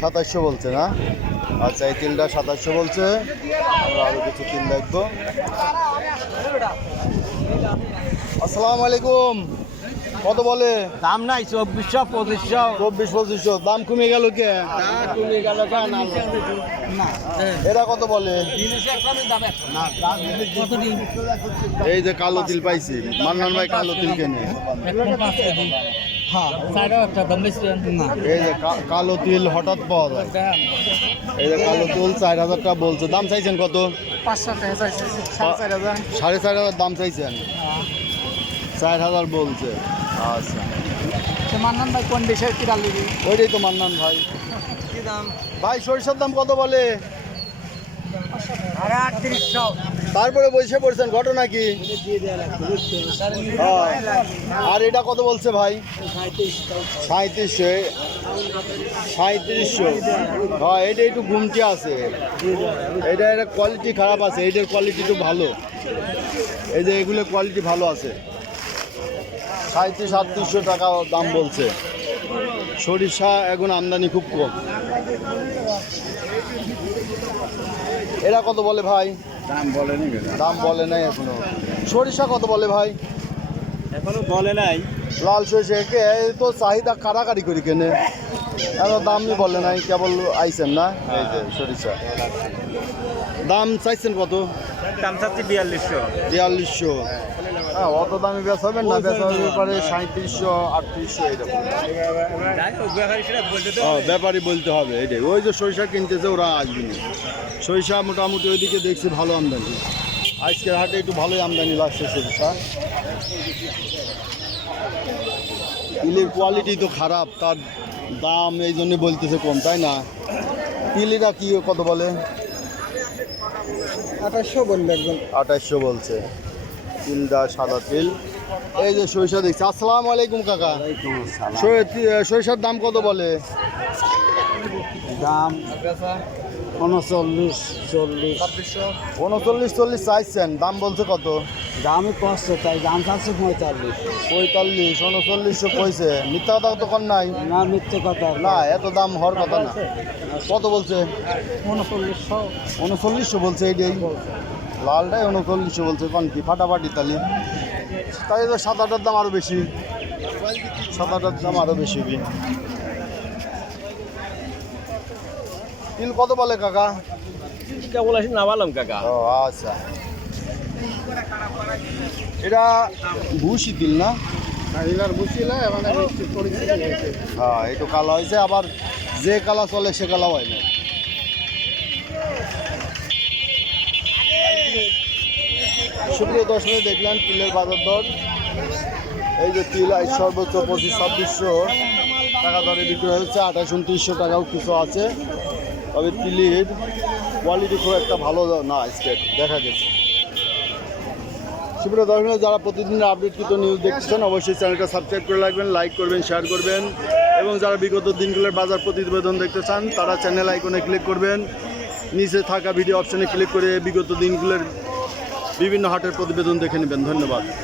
2700 বলছে না? আচ্ছা, এই তিলটা 2700 বলছে। আমরা আরো কিছু তিল দেখবো। আসসালামু আলাইকুম। কত বলে? দাম নাই 2400 2500 2400 দাম কমে গেল কে? কমে গেল কেন না এরা কত বলে? এই যে কালো তিল পাইছি, মান্নান ভাই কালো তিল কেনে। এই যে কালো তিল হঠাৎ পাওয়া যায়। এই যে কালো তিল 4000 টাকা বলছে। দাম চাইছেন কত? 4500 দাম চাইছেন, 4000 বলছে। আচ্ছা, মান্নান ভাই কোন দেশের কি ডাল দিবি? ওইটাই তো মান্নান ভাই। কি দাম? ভাই সরিষার দাম কত বলে? আরে 3800। তারপরে বসে পড়ছেন, ঘটনা কি? হ্যাঁ। আর এটা কত বলছে ভাই? 3700। 3700। হ্যাঁ, এটা একটু গুমটি আছে, এটা কোয়ালিটি খারাপ আছে, এটার কোয়ালিটি একটু ভালো। এই যে এগুলো কোয়ালিটি ভালো আছে। 3700 টাকা দাম বলছে। সরিষা এখন আমদানি খুব কম। এরা কত বলে ভাই? দাম বলে নাই এখনো। সরিষা কত বলে ভাই? এখনো বলে নাই। লাল সরিষা এই তো চাহিদা কারাকারি করি কেনে, এত দামই বলে নাই, কেবল আইছেন না। এই যে সরিষা দাম চাইছেন কত? দাম চাচ্ছি 4200। 4200। হ্যাঁ, অত দামে বেচা হবেন না, বেচা হতে পারে 3700 3800 এইরকম। ব্যাপারী বলতে হবে এটাই। ওই যে সরিষা কিনতেছে ওরা আসবে না। সরিষা মোটামুটি ওইদিকে দেখছি ভালো আমদানি, আজকের হাটে একটু ভালোই আমদানি লাগছে সরিষা। তিলের কোয়ালিটি তো খারাপ, তার দাম এই জন্য বলতেছে কম, তাই না? তিলিরা কি কত বলে? 2800 বললে একদম। 2800 বলছে। তিলটা সাদা তিল। এই যে সরিষা দেখছি। আসসালামু আলাইকুম কাকা। সরিষার দাম কত বলে? দাম 39 40। 39-40 চাইছেন, দাম বলছে কত? দামই কষ্ট, তাই দাম চাচ্ছে 45। 45 3900 কইছে। মিথ্যা কথা তো কর নাই না, মিথ্যে কথা না, এত দাম হওয়ার কথা না। কত বলছে? 3900। 3900 বলছে। এইটাই লালটাই 3900 বলছে। কোন কি ফাটাফাটি তালি? তাই তো সাদাটার দাম আরো বেশি, সাদাটার দাম আরো বেশি। তিল কত বলে কাকা? কেবল আসি না বললাম কাকা। ও আচ্ছা, এটা ভুসি তিল না? এবার বুঝছিল মানে হ্যাঁ, একটু কালো হয়েছে, আবার যে কালা চলে সে কালা হয় না। সুপ্রিয় দর্শনে দেখলেন তিলের বাজার দর। এই যে তিল আজ সর্বোচ্চ 25-2600 টাকা দরে বিক্রি হচ্ছে। 28-2900 টাকাও কিছু আছে। তবে তিলের কোয়ালিটি খুব একটা ভালো না আজকে দেখা গেছে। সুপ্রিয় দর্শক, যারা প্রতিদিনের আপডেটকৃত নিউজ দেখছেন অবশ্যই চ্যানেলটা সাবস্ক্রাইব করে রাখবেন, লাইক করবেন, শেয়ার করবেন। এবং যারা বিগত দিনগুলোর বাজার প্রতিবেদন দেখতে চান তারা চ্যানেল আইকনে ক্লিক করবেন, নিচে থাকা ভিডিও অপশনে ক্লিক করে বিগত দিনগুলোর বিভিন্ন হাটের প্রতিবেদন দেখে নেবেন। ধন্যবাদ।